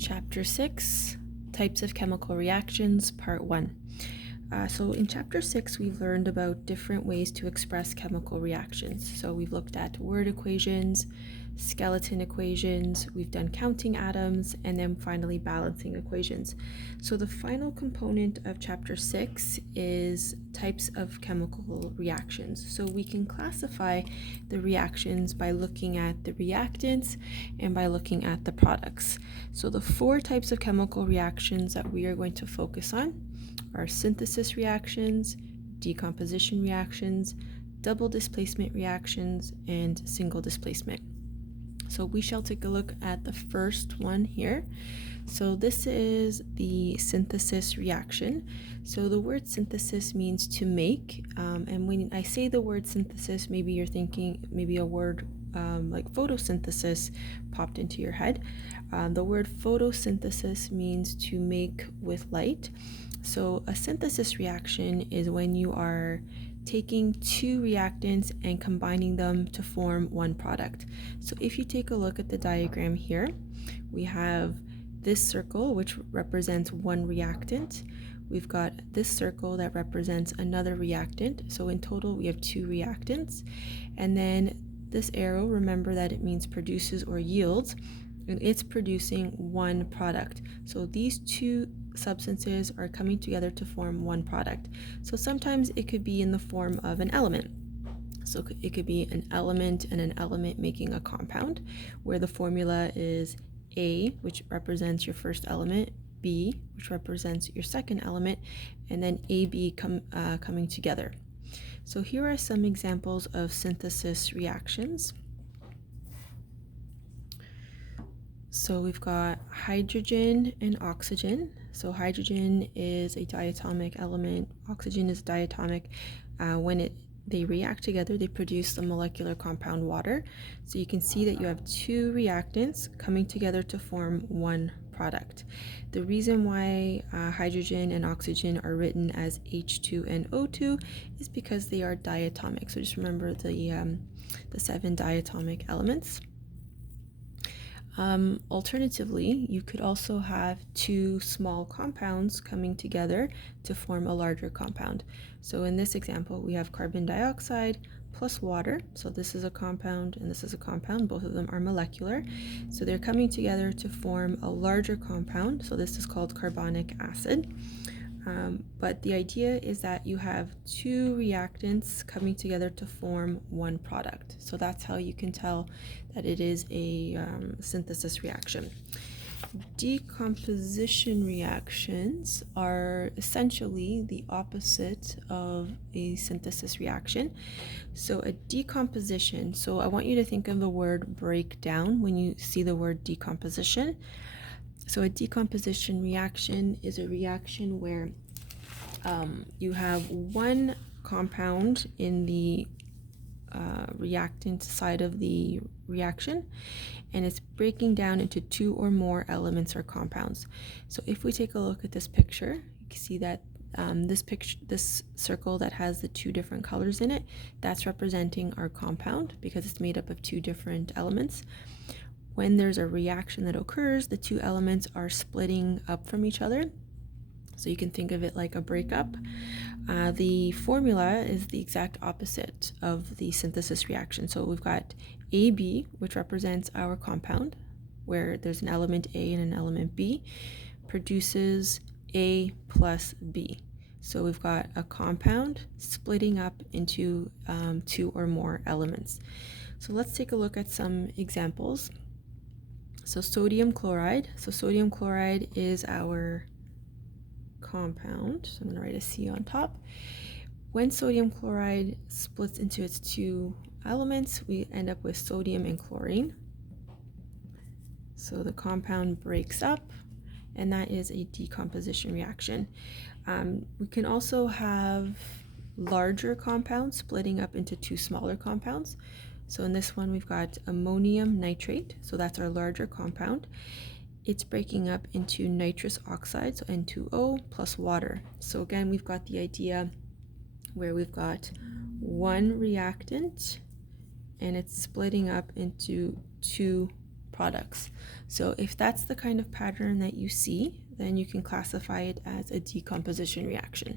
Chapter 6, Types of Chemical Reactions, Part 1. So in Chapter 6, we've learned about different ways to express chemical reactions. So we've looked at word equations, skeleton equations, we've done counting atoms, and then finally balancing equations. So the final component of Chapter 6 is types of chemical reactions. So we can classify the reactions by looking at the reactants and by looking at the products. So the four types of chemical reactions that we are going to focus on are synthesis reactions, decomposition reactions, double displacement reactions, and single displacement. So we shall take a look at the first one here. So this is the synthesis reaction. So the word synthesis means to make, and when I say the word synthesis, maybe you're thinking maybe a word like photosynthesis popped into your head. The word photosynthesis means to make with light. So a synthesis reaction is when you are taking two reactants and combining them to form one product. So if you take a look at the diagram here, we have this circle which represents one reactant. We've got this circle that represents another reactant. So in total we have two reactants. And then this arrow, remember that it means produces or yields, and it's producing one product. So these two substances are coming together to form one product. So sometimes it could be in the form of an element. So it could be an element and an element making a compound, where the formula is A, which represents your first element, B, which represents your second element, and then AB coming together. So here are some examples of synthesis reactions. So we've got hydrogen and oxygen. So hydrogen is a diatomic element, oxygen is diatomic. When they react together, they produce the molecular compound water. So you can see that you have two reactants coming together to form one product. The reason why hydrogen and oxygen are written as H2 and O2 is because they are diatomic. So just remember the 7 diatomic elements. Alternatively, you could also have two small compounds coming together to form a larger compound. So in this example, we have carbon dioxide plus water. So this is a compound and this is a compound. Both of them are molecular. So they're coming together to form a larger compound. So this is called carbonic acid. But the idea is that you have two reactants coming together to form one product. So that's how you can tell that it is a synthesis reaction. Decomposition reactions are essentially the opposite of a synthesis reaction. So a decomposition, so I want you to think of the word breakdown when you see the word decomposition. So a decomposition reaction is a reaction where you have one compound in the reactant side of the reaction, and it's breaking down into two or more elements or compounds. So if we take a look at this picture, you can see that this circle that has the two different colors in it, that's representing our compound because it's made up of two different elements. When there's a reaction that occurs, the two elements are splitting up from each other. So you can think of it like a breakup. The formula is the exact opposite of the synthesis reaction. So we've got AB, which represents our compound, where there's an element A and an element B, produces A plus B. So we've got a compound splitting up into two or more elements. So let's take a look at some examples. So sodium chloride. So sodium chloride is our compound. So I'm going to write a C on top. When sodium chloride splits into its two elements, we end up with sodium and chlorine. So the compound breaks up, and that is a decomposition reaction. We can also have larger compounds splitting up into two smaller compounds. So in this one, we've got ammonium nitrate. So that's our larger compound. It's breaking up into nitrous oxide, so N2O plus water. So again, we've got the idea where we've got one reactant and it's splitting up into two products. So if that's the kind of pattern that you see, then you can classify it as a decomposition reaction.